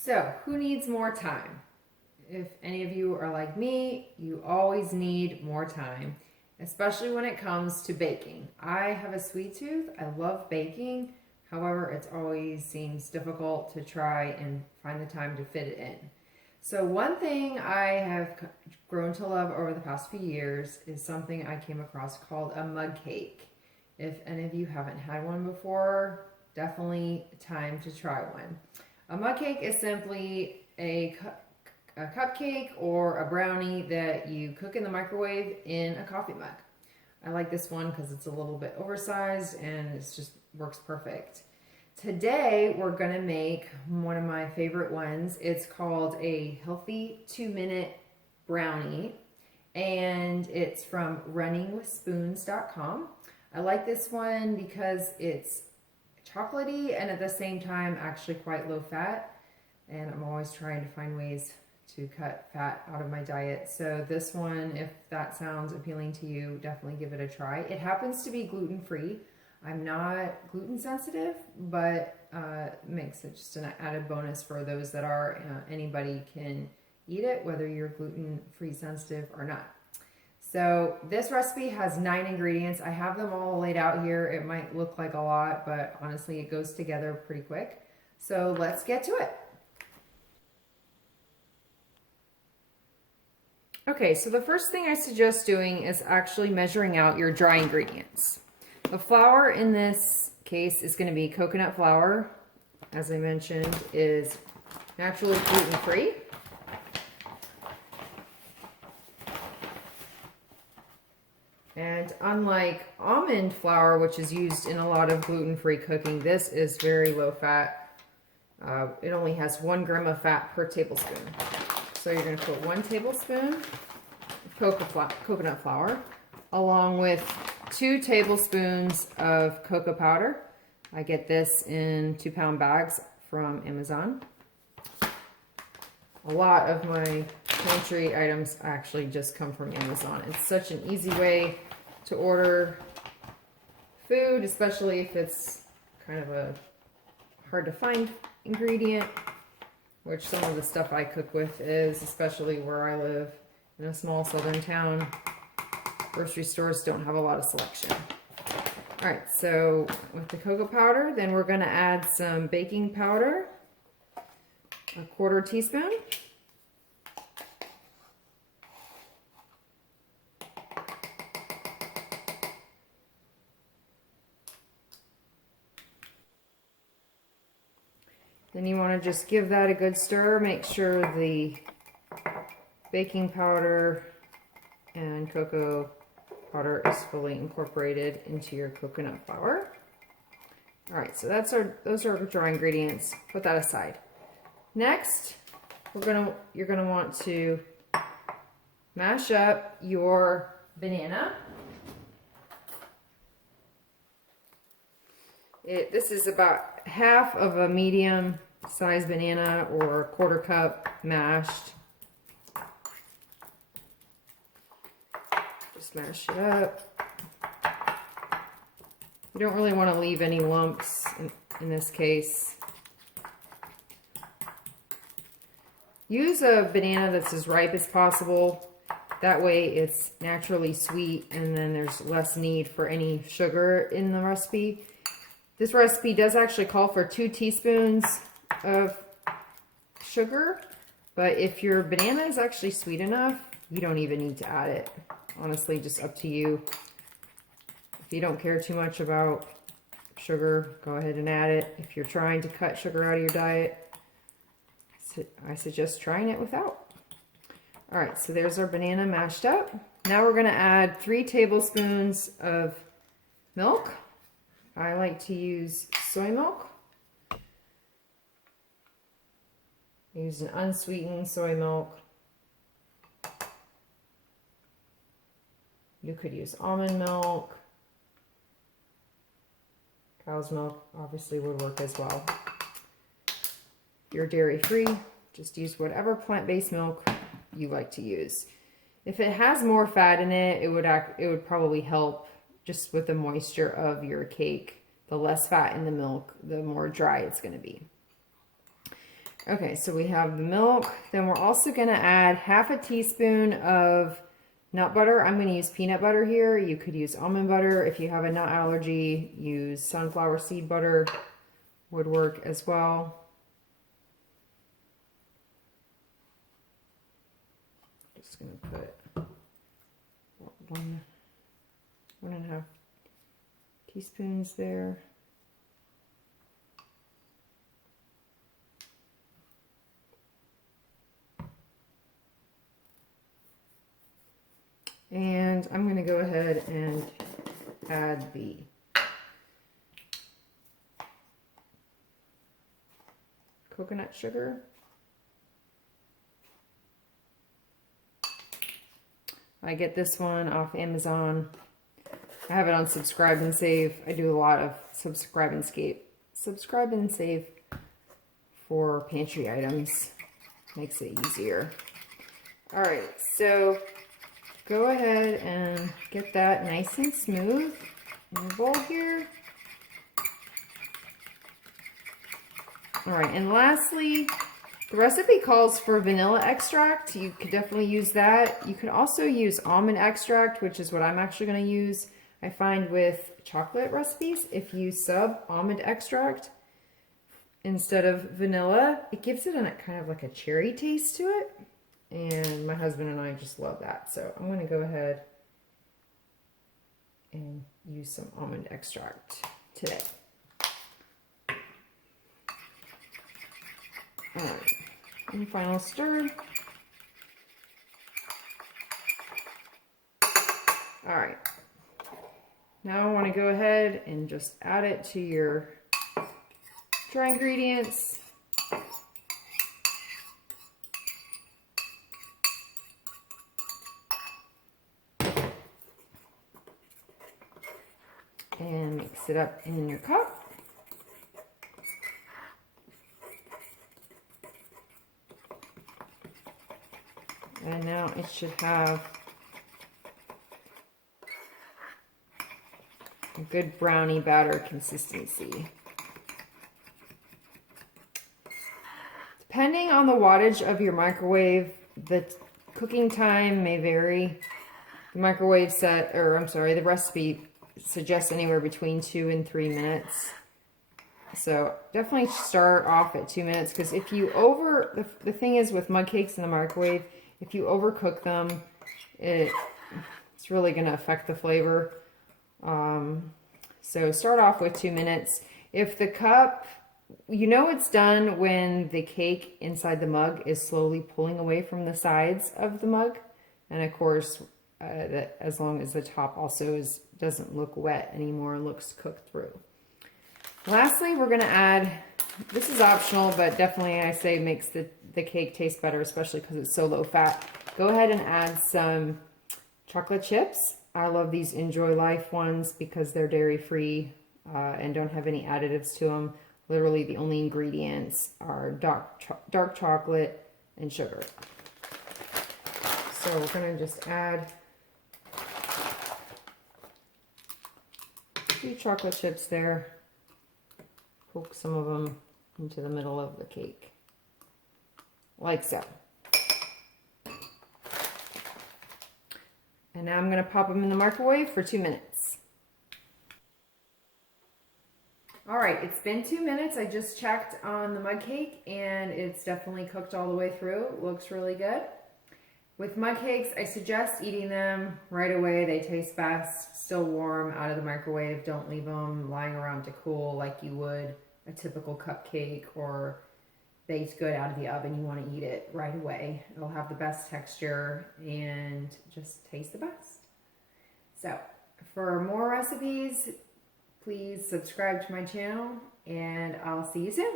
So, who needs more time? If any of you are like me, you always need more time, especially when it comes to baking. I have a sweet tooth. I love baking. However, it always seems difficult to try and find the time to fit it in. So one thing I have grown to love over the past few years is something I came across called a mug cake. If any of you haven't had one before, definitely time to try one. A mug cake is simply a cupcake or a brownie that you cook in the microwave in a coffee mug. I like this one because it's a little bit oversized and it just works perfect. Today we're going to make one of my favorite ones. It's called a healthy 2-minute brownie and it's from runningwithspoons.com. I like this one because it's chocolatey and at the same time actually quite low fat, and I'm always trying to find ways to cut fat out of my diet. So this one, if that sounds appealing to you, definitely give it a try. It happens to be gluten-free. I'm not gluten sensitive, but makes it just an added bonus for those that are. Anybody can eat it, whether you're gluten-free sensitive or not. So this recipe has 9 ingredients. I have them all laid out here. It might look like a lot, but honestly it goes together pretty quick. So let's get to it. Okay, so the first thing I suggest doing is actually measuring out your dry ingredients. The flour in this case is going to be coconut flour. As I mentioned, is naturally gluten-free. And unlike almond flour, which is used in a lot of gluten-free cooking, this is very low fat. It only has 1 gram of fat per tablespoon. So you're going to put 1 tablespoon of coconut flour along with 2 tablespoons of cocoa powder. I get this in 2-pound bags from Amazon. A lot of my pantry items actually just come from Amazon. It's such an easy way to order food, especially if it's kind of a hard to find ingredient, which some of the stuff I cook with is, especially where I live in a small southern town. Grocery stores don't have a lot of selection. All right, so with the cocoa powder, then we're going to add some baking powder, a 1/4 teaspoon. Then you want to just give that a good stir. Make sure the baking powder and cocoa powder is fully incorporated into your coconut flour. All right, so those are our dry ingredients. Put that aside. Next, you're gonna want to mash up your banana. This is about half of a medium sized banana or 1/4 cup mashed. Just mash it up. You don't really want to leave any lumps in this case. Use a banana that's as ripe as possible. That way it's naturally sweet and then there's less need for any sugar in the recipe. This recipe does actually call for 2 teaspoons of sugar, but if your banana is actually sweet enough, you don't even need to add it. Honestly, just up to you. If you don't care too much about sugar, go ahead and add it. If you're trying to cut sugar out of your diet, I suggest trying it without. All right, so there's our banana mashed up. Now we're going to add 3 tablespoons of milk. I like to use soy milk. I use an unsweetened soy milk. You could use almond milk. Cow's milk obviously would work as well. If you're dairy free, just use whatever plant-based milk you like to use. If it has more fat in it, it would probably help just with the moisture of your cake. The less fat in the milk, the more dry it's going to be. Okay, so we have the milk. Then we're also going to add half a teaspoon of nut butter. I'm going to use peanut butter here. You could use almond butter. If you have a nut allergy, use sunflower seed butter. Would work as well. Just going to put 1.5 teaspoons there. And I'm going to go ahead and add the coconut sugar. I get this one off Amazon. I have it on Subscribe and Save. I do a lot of Subscribe and Save for pantry items. Makes it easier. All right, so go ahead and get that nice and smooth in your bowl here. All right, and lastly, the recipe calls for vanilla extract. You could definitely use that. You could also use almond extract, which is what I'm actually going to use. I find with chocolate recipes, if you sub almond extract instead of vanilla, it gives it a kind of like a cherry taste to it. And my husband and I just love that. So I'm going to go ahead and use some almond extract today. All right, and final stir. All right, now I want to go ahead and just add it to your dry ingredients. And mix it up in your cup. And now it should have a good brownie batter consistency. Depending on the wattage of your microwave, the cooking time may vary. The microwave set, or I'm sorry, the recipe suggests anywhere between 2 and 3 minutes. So definitely start off at 2 minutes, because if you the thing is with mug cakes in the microwave, if you overcook them, it's really going to affect the flavor. So start off with 2 minutes. If the cup, you know it's done when the cake inside the mug is slowly pulling away from the sides of the mug. And of course, as long as the top also doesn't look wet anymore, looks cooked through. Lastly, we're going to add, this is optional, but definitely I say makes the cake taste better, especially because it's so low fat. Go ahead and add some chocolate chips. I love these Enjoy Life ones because they're dairy-free and don't have any additives to them. Literally the only ingredients are dark chocolate and sugar. So we're going to just add a few chocolate chips there. Poke some of them into the middle of the cake, like so. And now I'm going to pop them in the microwave for 2 minutes. All right, it's been 2 minutes. I just checked on the mug cake and it's definitely cooked all the way through. It looks really good. With mug cakes, I suggest eating them right away. They taste best, still warm out of the microwave. Don't leave them lying around to cool like you would a typical cupcake or baked good out of the oven. You want to eat it right away. It'll have the best texture and just taste the best. So for more recipes, please subscribe to my channel and I'll see you soon.